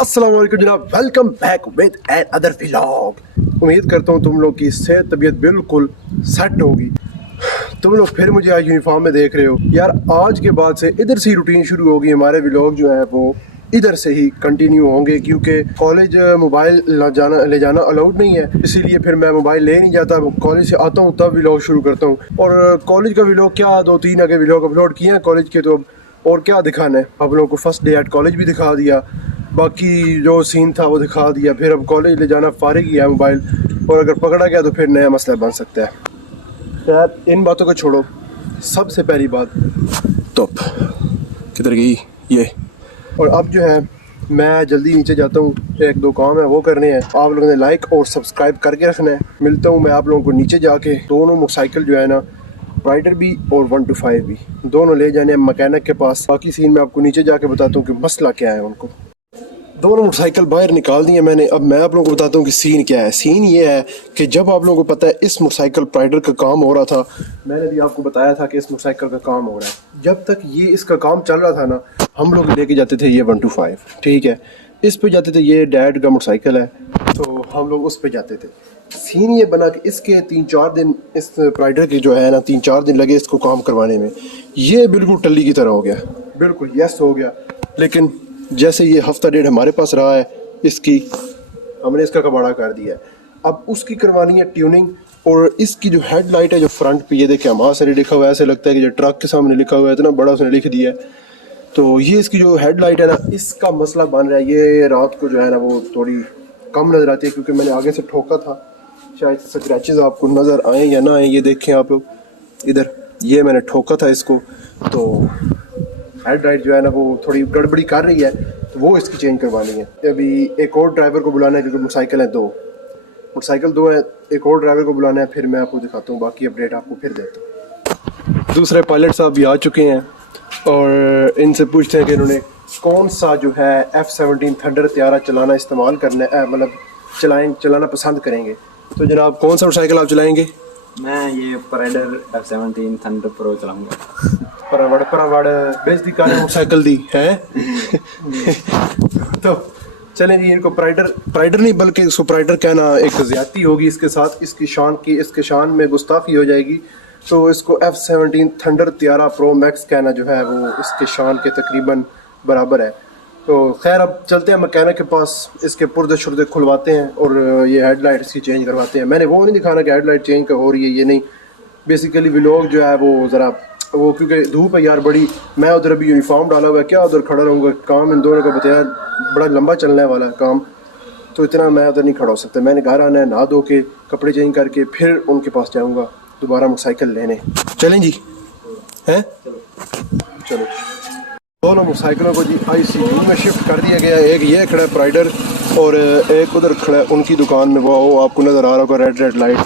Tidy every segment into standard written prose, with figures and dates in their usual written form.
अस्सलाम वालेकुम जनाब, welcome back with another vlog. उम्मीद करता हूँ तुम लोग की सेहत तबीयत बिल्कुल सेट होगी। तुम लोग फिर मुझे आज यूनिफॉर्म में देख रहे हो यार। आज के बाद से इधर से ही रूटीन शुरू होगी। हमारे व्लॉग जो है वो इधर से ही कंटिन्यू होंगे क्योंकि कॉलेज मोबाइल ले जाना अलाउड नहीं है, इसीलिए फिर मैं मोबाइल ले नहीं जाता। कॉलेज से आता हूँ तब व्लॉग शुरू करता हूँ। और कॉलेज का व्लॉग क्या 2-3 आगे व्लॉग अपलोड किए हैं कॉलेज के, तो अब और क्या दिखाना है। आप लोगों को फर्स्ट डे एट कॉलेज भी दिखा दिया, बाकी जो सीन था वो दिखा दिया। फिर अब कॉलेज ले जाना फारिग ही है मोबाइल, और अगर पकड़ा गया तो फिर नया मसला बन सकता है। खैर इन बातों को छोड़ो, सबसे पहली बात तो किधर गई ये। और अब जो है मैं जल्दी नीचे जाता हूँ, 1-2 काम है वो करने हैं। आप लोगों ने लाइक और सब्सक्राइब करके रखना है। मिलता हूँ मैं आप लोगों को नीचे जाके। दोनों मोटरसाइकिल जो है ना, राइडर भी और 125 भी, दोनों ले जाने हैं मैकेनिक के पास। बाकी सीन मैं आपको नीचे जाके बताता हूँ कि मसला क्या है। उनको दोनों मोटरसाइकिल बाहर निकाल दी है मैंने। अब मैं आप लोगों को बताता हूँ कि सीन क्या है। सीन ये है कि जब आप लोगों को पता है इस मोटरसाइकिल राइडर का काम हो रहा था, मैंने भी आपको बताया था कि इस मोटरसाइकिल का काम हो रहा है। जब तक ये इसका काम चल रहा था ना, हम लोग लेके जाते थे ये 125, ठीक है। इस पे जाते थे, ये डैड का मोटरसाइकिल है तो हम लोग उस पे जाते थे। सीन ये बना कि इसके 3-4 दिन, इस राइडर के जो है ना 3-4 दिन लगे इसको काम करवाने में। ये बिल्कुल टल्ली की तरह हो गया, बिल्कुल यस हो गया। लेकिन जैसे ये हफ्ता डेढ़ हमारे पास रहा है, इसकी हमने इसका कबाड़ा कर दिया है। अब उसकी करवानी है ट्यूनिंग। और इसकी जो हेडलाइट है जो फ्रंट पे, ये देखिए हमारा से लिखा हुआ है, ऐसे लगता है कि जो ट्रक के सामने लिखा हुआ है इतना बड़ा उसने लिख दिया है। तो ये इसकी जो हेडलाइट है ना, इसका मसला बन रहा है। ये रात को जो है ना वो थोड़ी कम नज़र आती है क्योंकि मैंने आगे से ठोका था। शायद स्क्रैचेस आपको नज़र आए या ना आए, ये देखें आप लोग इधर, ये मैंने ठोका था इसको। तो हेडलाइट जो है ना वो थोड़ी गड़बड़ी कर रही है, तो वो इसकी चेंज करवानी है। अभी एक और ड्राइवर को बुलाना है क्योंकि मोटरसाइकिल है दो है। एक और ड्राइवर को बुलाना है, फिर मैं आपको दिखाता हूँ। बाकी अपडेट आपको फिर देता हूँ। दूसरे पायलट साहब भी आ चुके हैं और इनसे पूछते हैं कि इन्होंने कौन सा जो है F-17 थंडर त्यारा चलाना इस्तेमाल करना है, मतलब चलाना पसंद करेंगे। तो जनाब कौन सा मोटरसाइकिल आप चलाएंगे? मैं ये राइडर F-17 थंडर प्रो चलाऊंगा। परवड़ बेइज्जती कर मोटरसाइकिल दी है। तो चलें जी, इनको प्राइडर नहीं बल्कि इसको प्राइडर कहना एक ज्यादती होगी इसके साथ। इसके शान में गुस्ताखी हो जाएगी। तो इसको F-17 थंडर त्यारा प्रो मैक्स कहना जो है वो इसके शान के तकरीबन बराबर है। तो खैर अब चलते हैं मैकेनिक के पास, इसके पुर्दे शुर्दे खुलवाते हैं और ये हेडलाइट इसकी चेंज करवाते हैं। मैंने वो नहीं दिखाना कि हेडलाइट चेंज हो रही है, ये नहीं। बेसिकली व्लॉग जो है वो ज़रा वो, क्योंकि धूप है यार बड़ी, मैं उधर अभी यूनिफॉर्म डाला हुआ है, क्या उधर खड़ा रहूँगा। काम इन दोनों का बताया बड़ा लंबा चलने वाला है काम, तो इतना मैं उधर नहीं खड़ा हो सकता। मैंने घर आना है, नहा धो के कपड़े चेंज करके फिर उनके पास जाऊँगा दोबारा मोटरसाइकिल लेने। चलें जी, हैं चलो। दोनों मोटरसाइकिलों को जी ICU में शिफ्ट कर दिया गया है। एक ये खड़ा है प्राइडर और एक उधर खड़ा है उनकी दुकान में, वो आपको नज़र आ रहा होगा रेड लाइट।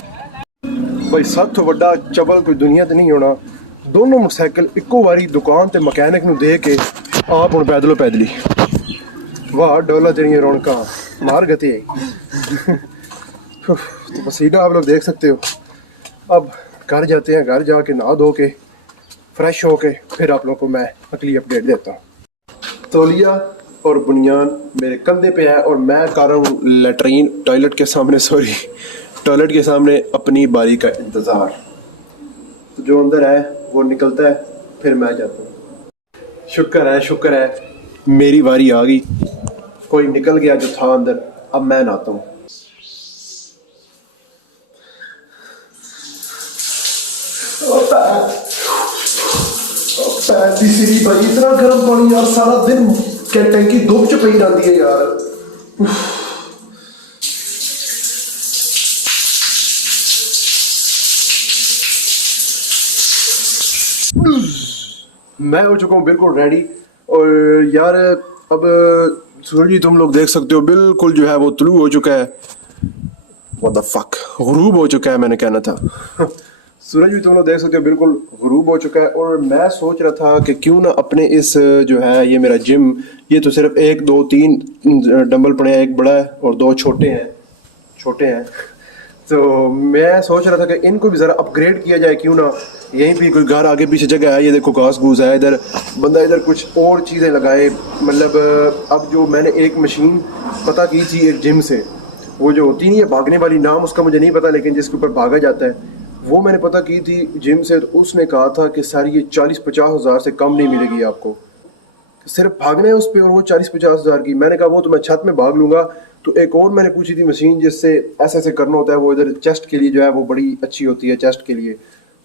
भाई सब तो बड़ा चबल कोई दुनिया तो नहीं होना। दोनों मोटरसाइकिल इक्को बारी दुकान ते मैकेनिक नूं दे के आप हुण पैदली वाह डोला जड़ियाँ रौनका मार गते। तो पसीना आप लोग देख सकते हो। अब घर जाते हैं, घर जाके नहा धो के फ्रेश होके फिर आप लोगों को मैं अगली अपडेट देता हूँ। तौलिया और बुनियान मेरे कंधे पे है और मैं कर रहा हूँ टॉयलेट के सामने अपनी बारी का इंतज़ार। तो जो अंदर है वो निकलता है, फिर मैं जाता हूँ। शुक्र है मेरी बारी आ गई। कोई निकल गया जो था अंदर, अब मैं नहाता हूँ। तीसरी भाई इतना गर्म पानी यार, सारा दिन क्या टंकी धूप च पई रहती है यार। मैं हो चुका हूँ बिल्कुल रेडी। और यार अब सूरज ही तुम लोग देख सकते हो बिल्कुल जो है वो तुलू हो चुका है। व्हाट द फक, गुरूब हो चुका है मैंने कहना था। सूरज भी तुम लोग देख सकते हो बिल्कुल गुरूब हो चुका है। और मैं सोच रहा था कि क्यों ना अपने इस जो है ये मेरा जिम, ये तो सिर्फ 1-2-3 डंबल पड़े हैं, एक बड़ा है और 2 छोटे हैं। तो मैं सोच रहा था कि इनको भी ज़रा अपग्रेड किया जाए, क्यों ना यहीं भी कोई घर आगे पीछे जगह है, ये देखो घास घूस है इधर, बंदा इधर कुछ और चीज़ें लगाए। मतलब अब जो मैंने एक मशीन पता की थी एक जिम से, वो जो होती नहीं है भागने वाली, नाम उसका मुझे नहीं पता, लेकिन जिसके ऊपर भागा जाता है, वो मैंने पता की थी जिम से। तो उसने कहा था कि सर ये 40-50 हज़ार से कम नहीं मिलेगी आपको, सिर्फ भागना है उस पर, और वो 40-50 हज़ार की। मैंने कहा वो तो मैं छत में भाग लूँगा। तो एक और मैंने पूछी थी मशीन जिससे ऐसे ऐसे करना होता है, वो इधर चेस्ट के लिए जो है वो बड़ी अच्छी होती है चेस्ट के लिए,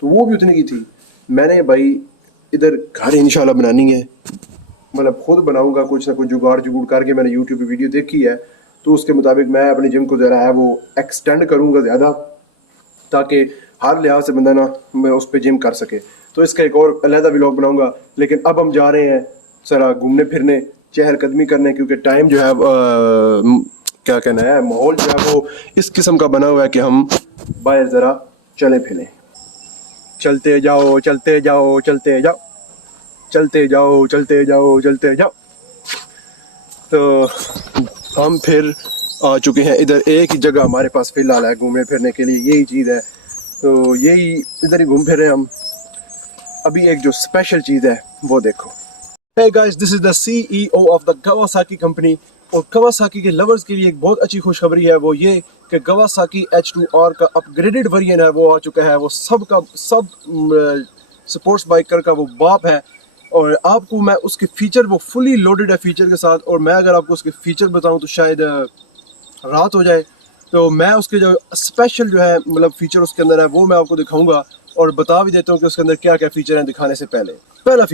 तो वो भी उतनी की थी। मैंने भाई इधर घर इंशाल्लाह बनानी है, मतलब खुद बनाऊंगा कुछ ना कुछ जुगाड़ जुगूड़ करके। मैंने यूट्यूब पे वीडियो देखी है, तो उसके मुताबिक मैं अपनी जिम को ज़रा है वो एक्सटेंड करूँगा ज़्यादा, ताकि हर लिहाज से बंदा ना मैं उस पर जिम कर सके। तो इसका एक और अलहदा व्लॉग बनाऊंगा। लेकिन अब हम जा रहे हैं ज़रा घूमने फिरने, चहलकदमी करने, क्योंकि टाइम जो है क्या कहना है, माहौल जो है वो इस किस्म का बना हुआ है कि हम बाहर ज़रा चले फिरें। चलते जाओ चलते जाओ चलते जाओ, चलते जाओ चलते जाओ चलते जाओ। तो हम फिर आ चुके हैं इधर, एक ही जगह हमारे पास फिलहाल है घूमने फिरने के लिए, यही चीज़ है। तो यही इधर ही घूम फिर रहे हैं हम। अभी एक जो स्पेशल चीज़ है वो देखो। Hey guys, this is the CEO of the Kawasaki company। और Kawasaki के लवर्स के लिए एक बहुत अच्छी खुशखबरी है, वो ये कि Kawasaki H2R का अपग्रेडेड वेरिएंट है वो आ चुका है। वो सब स्पोर्ट्स बाइकर का वो बाप है। और आपको मैं उसके फीचर, वो फुली लोडेड है फीचर के साथ, और मैं अगर आपको उसके फीचर बताऊं तो शायद रात हो जाए। तो मैं उसके जो स्पेशल जो है मतलब फीचर उसके अंदर है वो मैं आपको दिखाऊंगा, और बता भी देता हूँ कि उसके अंदर क्या क्या फीचर हैं दिखाने से पहले। पहला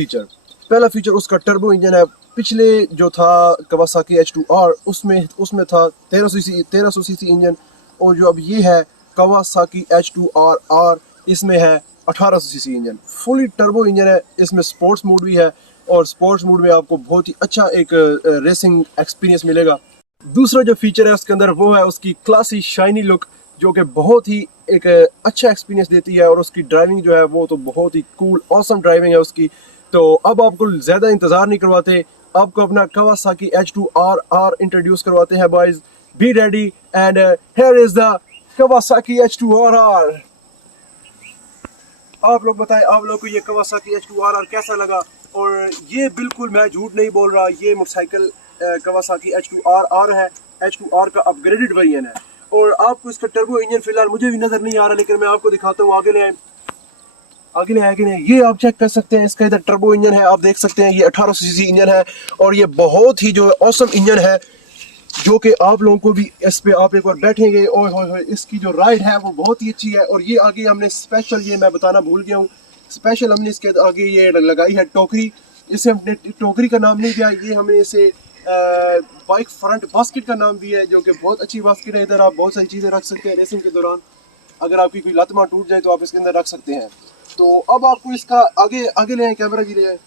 फीचर उसका टर्बो इंजन है। पिछले जो था Kawasaki H2R उसमें था 1300 सीसी इंजन, और जो अब ये है Kawasaki H2R इसमें है 1800 CC engine. Fully turbo engine है, इसमें स्पोर्ट्स मोड भी है, और स्पोर्ट्स मोड में आपको बहुत ही अच्छा एक रेसिंग एक्सपीरियंस मिलेगा। दूसरा जो फीचर है उसके अंदर वो है उसकी क्लासी शाइनी लुक, जो कि बहुत ही एक अच्छा एक्सपीरियंस देती है। और उसकी ड्राइविंग जो है वो तो बहुत ही कूल ऑसम ड्राइविंग है उसकी। तो अब आपको ज़्यादा इंतज़ार नहीं करवाते, आपको अपना Kawasaki H2R इंट्रोड्यूस करवाते हैं boys. Be ready and here is the Kawasaki H2R। आप लोग बताएं, आप लोग को ये Kawasaki H2R कैसा लगा। और ये बिल्कुल मैं झूठ नहीं बोल रहा, ये मोटरसाइकिल Kawasaki H2R है, H2R का अपग्रेडेड वेरिएंट है। और आपको इसका टर्बो इंजन फिलहाल मुझे भी नज़र नहीं आ रहा, लेकिन मैं आपको दिखाता हूँ। आगे ले आगे ले, ये आप चेक कर सकते हैं, इसका इधर टर्बो इंजन है, आप देख सकते हैं ये 1800 सीसी इंजन है। और ये बहुत ही जो ऑसम इंजन है, जो कि आप लोगों को भी इस पे आप एक बार बैठेंगे, और इसकी जो राइड है वो बहुत ही अच्छी है। और ये आगे हमने स्पेशल, ये मैं बताना भूल गया हूँ, स्पेशल हमने इसके आगे ये लगाई है टोकरी। इसे हमने टोकरी का नाम नहीं दिया, ये हमने इसे बाइक फ्रंट बास्केट का नाम दिया है, जो कि बहुत अच्छी बास्केट है। इधर आप बहुत सारी चीज़ें रख सकते हैं रेसिंग के दौरान, अगर आपकी कोई लत मार टूट जाए तो आप इसके अंदर रख सकते हैं। तो अब आपको इसका आगे ले आए, कैमरा जी ले आए,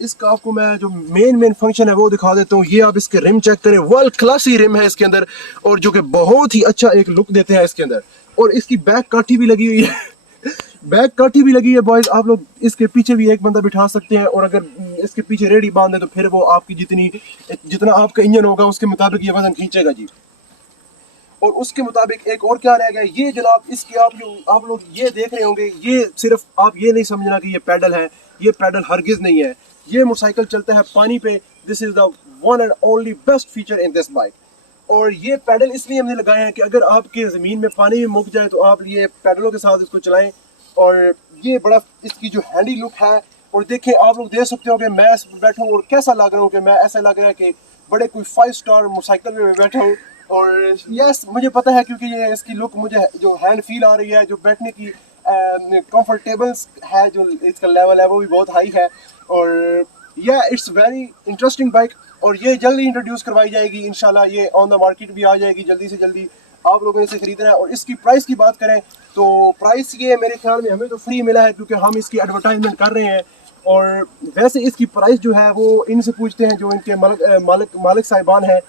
इसका आपको मैं जो मेन फंक्शन है वो दिखा देता हूँ। ये आप इसके रिम चेक करें, वर्ल्ड क्लासी रिम है इसके अंदर, और जो कि बहुत ही अच्छा एक लुक देते हैं इसके अंदर। और इसकी बैक काठी भी लगी हुई है बैक काठी भी लगी है बॉयज। आप लोग इसके पीछे भी एक बंदा बिठा सकते हैं, और अगर इसके पीछे रेडी बांधे तो फिर वो आपकी जितना आपका इंजन होगा उसके मुताबिक ये वजन खींचेगा जी। और उसके मुताबिक एक और क्या रह गया, ये जनाब इसकी आप लोग ये देख रहे होंगे, ये सिर्फ आप ये नहीं समझना कि ये पैडल है, ये पैडल हरगिज नहीं है। ये मोटरसाइकिल चलता है पानी पे। This is the one and only best feature in this bike. और ये पैडल इसलिए हमने लगाए हैं कि अगर आपके ज़मीन में पानी भी मुक जाए तो आप ये पैडलों के साथ इसको चलाएं। और ये बड़ा इसकी जो हैंडी लुक है, और देखें आप लोग देख सकते हो कि मैं बैठा हूँ और कैसा लग रहा हूँ, कि मैं ऐसा लग रहा है कि बड़े कोई 5 स्टार मोटरसाइकिल में बैठा हूँ। और यस, मुझे पता है, क्योंकि ये इसकी लुक मुझे जो हैंड फील आ रही है, जो बैठने की कंफर्टेबल है, जो इसका लेवल है वो भी बहुत हाई है। और इट्स वेरी इंटरेस्टिंग बाइक, और ये जल्दी इंट्रोड्यूस करवाई जाएगी इंशाल्लाह। ये ऑन द मार्केट भी आ जाएगी जल्दी से जल्दी, आप लोगों ने इसे खरीदना है। और इसकी प्राइस की बात करें तो प्राइस ये मेरे ख्याल में हमें तो फ्री मिला है, क्योंकि हम इसकी एडवर्टाइजमेंट कर रहे हैं। और वैसे इसकी प्राइस जो है वो इनसे पूछते हैं, जो इनके मालिक साहिबान हैं,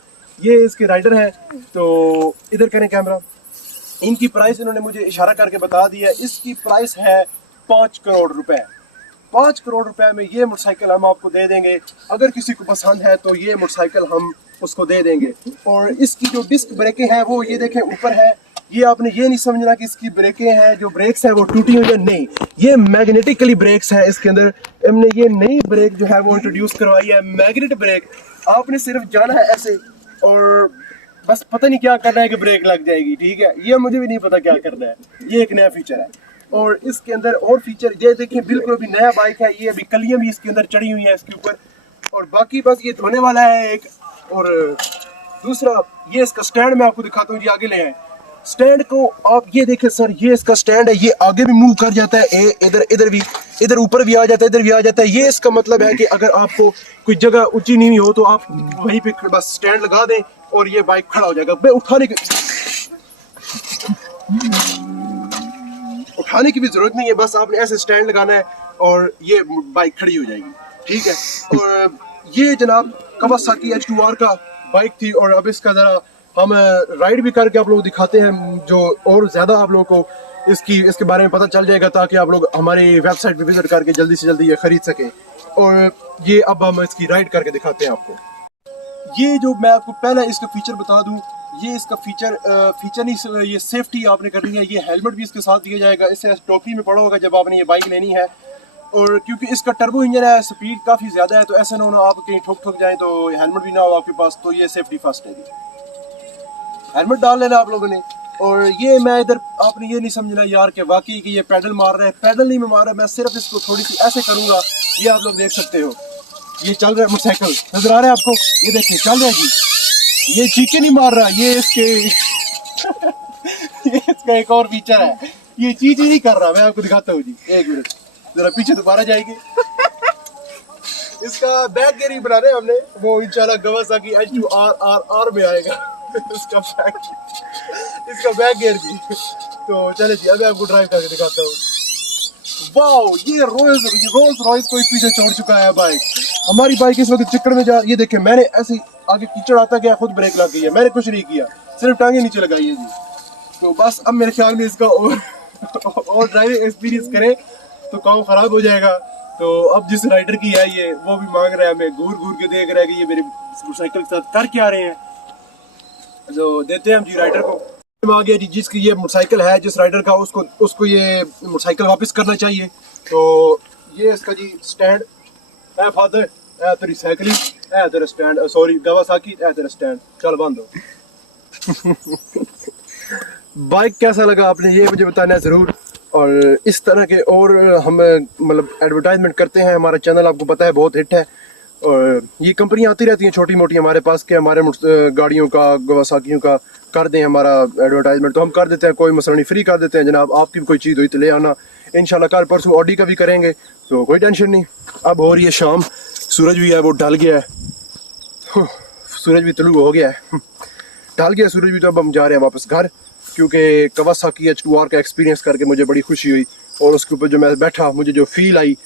ये इसके राइडर हैं। तो इधर करें कैमरा, इनकी प्राइस इन्होंने मुझे इशारा करके बता दिया। इसकी प्राइस है 5 करोड़ रुपए। 5 करोड़ रुपए में ये मोटरसाइकिल हम आपको दे देंगे। अगर किसी को पसंद है तो ये मोटरसाइकिल हम उसको दे देंगे। और इसकी जो डिस्क ब्रेकें हैं वो ये देखें ऊपर है, ये आपने ये नहीं समझना कि इसकी ब्रेकें हैं, जो ब्रेक्स हैं वो टूटी हुई है, नहीं, ये मैग्नेटिकली ब्रेक्स है इसके अंदर। हमने ये नई ब्रेक जो है वो इंट्रोड्यूस करवाई है, मैग्नेट ब्रेक। आपने सिर्फ जाना है ऐसे और बस पता नहीं क्या करना है कि ब्रेक लग जाएगी, ठीक है। ये मुझे भी नहीं पता क्या करना है, ये एक नया फीचर है। और इसके अंदर और फीचर ये देखिए, बिल्कुल अभी नया बाइक है, ये अभी कलियां भी इसके अंदर चढ़ी हुई हैं इसके ऊपर। और बाकी बस ये धोने वाला है एक। और दूसरा ये इसका स्टैंड मैं आपको दिखाता हूँ जी, आगे ले आए स्टैंड को आप। ये देखें सर, ये इसका स्टैंड है, ये आगे भी मूव कर जाता है, इधर इधर भी, इधर ऊपर भी आ जाता है, इधर भी आ जाता है। ये इसका मतलब है कि अगर आपको कोई जगह ऊंची नीवी हो तो आप वहीं पे बस स्टैंड लगा दें और ये बाइक खड़ा हो जाएगा। उठाने की भी जरूरत नहीं है, बस आपने ऐसे स्टैंड लगाना है और ये बाइक खड़ी हो जाएगी, ठीक है। और ये जनाब कावासाकी H2R का बाइक थी। और अब इसका जरा हम राइड भी करके आप लोग दिखाते हैं, जो और ज़्यादा आप लोगों को इसके बारे में पता चल जाएगा, ताकि आप लोग हमारी वेबसाइट पे विजिट करके जल्दी से जल्दी ये खरीद सकें। और ये अब हम इसकी राइड करके दिखाते हैं आपको। ये जो मैं आपको पहले इसका फीचर बता दूं, ये इसका फीचर नहीं, ये सेफ्टी आपने करनी है। ये हेलमेट भी इसके साथ दिया जाएगा, इससे टोपी में पड़ा होगा जब आपने ये बाइक लेनी है। और क्योंकि इसका टर्बो इंजन है, स्पीड काफ़ी ज़्यादा है, तो ऐसा ना होना आप कहीं ठोक जाए तो हेलमेट भी ना हो आपके पास, तो ये सेफ्टी फर्स्ट है, हेलमेट डाल लेना आप लोगों ने। और ये मैं इधर आपने ये नहीं समझना यार कि वाकई कि ये पैडल मार रहा है, पैडल नहीं मैं मार रहा, मैं सिर्फ इसको थोड़ी सी ऐसे करूँगा, ये आप लोग देख सकते हो। ये चल रहा है मोटरसाइकिल, नजर आ रहा है आपको, ये देखिए चल रहा है जी, ये चीखे नहीं मार रहा, ये इसके ये इसका एक और फीचर है, ये चीज ही नहीं कर रहा। मैं आपको दिखाता हूँ जी, एक मिनट जरा पीछे दोबारा जाएंगे। इसका बैक गियर ही बना रहे हैं हमने, वो इंशाल्लाह कावासाकी H2R में आएगा। इसका बैक गियर भी। तो चले जी, अब आपको ड्राइव करके दिखाता हूँ। वाओ, ये रोल्स रॉयस को पीछे छोड़ चुका है बाइक। हमारी बाइक इस वक्त चिकड़ में जा, ये देखें मैंने ऐसे आगे कीचड़ आता गया, खुद ब्रेक लग गई है, मैंने कुछ नहीं किया, सिर्फ टांगे नीचे लगाई है जी। तो बस अब मेरे ख्याल में इसका और ड्राइविंग एक्सपीरियंस करें तो काम खराब हो जाएगा। तो अब जिस राइडर की है ये, वो भी मांग रहा है, हमें घूर घूर के देख रहा है कि ये मेरे मोटरसाइकिल के साथ कर क्या रहे हैं। तो देते हैं हम जी राइडर को। आ गया जी, जिसकी ये मोटरसाइकिल है, जिस राइडर का, उसको ये मोटरसाइकिल वापस करना चाहिए। तो ये इसका जी स्टैंड है, फादर है तेरी साइकिल है, तेरा स्टैंड, सॉरी कावासाकी है तेरा स्टैंड, चल बंद हो। बाइक कैसा लगा आपने ये मुझे बताना है ज़रूर। और इस तरह के और हम मतलब एडवर्टाइजमेंट करते हैं, हमारा चैनल आपको पता है बहुत हिट है। और ये कंपनियाँ आती रहती हैं छोटी मोटी हमारे पास के हमारे गाड़ियों का, कावासाकियों का कर दें हमारा एडवर्टाइजमेंट, तो हम कर देते हैं, कोई मसला नहीं, फ्री कर देते हैं जनाब। आपकी भी कोई चीज़ हुई तो ले आना, इंशाल्लाह कल परसों ऑडी का भी करेंगे, तो कोई टेंशन नहीं। अब हो रही है शाम, सूरज भी है वो ढल गया है, सूरज भी तुलू हो गया है, ढल गया सूरज भी। तो अब हम जा रहे हैं वापस घर, क्योंकि कावासाकी H2R का एक्सपीरियंस करके मुझे बड़ी खुशी हुई। और उसके ऊपर जो मैं बैठा, मुझे जो फील आई,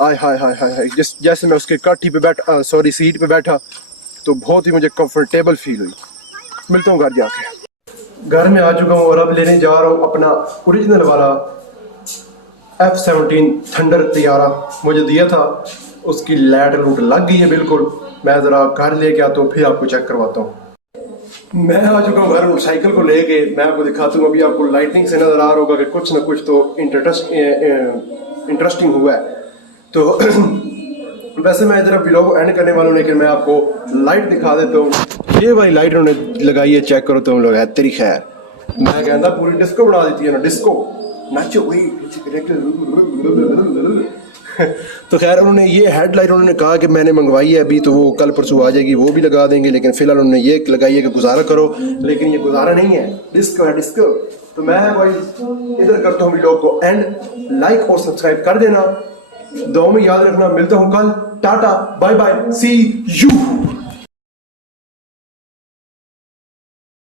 आय हाय हाय हाय हाय, जैसे मैं उसके काठी पे बैठा, सॉरी सीट पे बैठा, तो बहुत ही मुझे कंफर्टेबल फील हुई। मिलता हूँ घर जाके। घर में आ चुका हूँ और अब लेने जा रहा हूँ अपना ओरिजिनल वाला F17 थंडर तैयारा, मुझे दिया था, उसकी लाइट लूट लग गई है बिल्कुल। मैं ज़रा घर लेके आता हूँ, फिर आपको चेक करवाता हूँ। मैं आ चुका हूँ घर मोटरसाइकिल को लेके, मैं आपको दिखाता हूँ। अभी आपको लाइटिंग से नज़र आ रहा होगा कि कुछ ना कुछ तो इंटरेस्टिंग हुआ है। तो वैसे मैं इधर व्लॉग एंड करने वाला हूँ, लेकिन मैं आपको लाइट दिखा देता हूँ। ये वाली लाइट उन्होंने लगाई है, चेक करो तुम लोग, है तेरी खैर। मैं कहता पूरी डिस्को बना देती है ना, डिस्को नाचो वही। तो खैर उन्होंने ये हेडलाइट उन्होंने कहा कि मैंने मंगवाई है अभी, तो वो कल परसों आ जाएगी, वो भी लगा देंगे। लेकिन फिलहाल उन्होंने ये लगाई है कि गुजारा करो, लेकिन ये गुजारा नहीं है, डिस्को है डिस्को। तो मैं भाई इधर करता हूँ वीडियो को एंड, लाइक और सब्सक्राइब कर देना, दुआ में याद रखना। मिलता हूँ कल, tata bye bye, see you.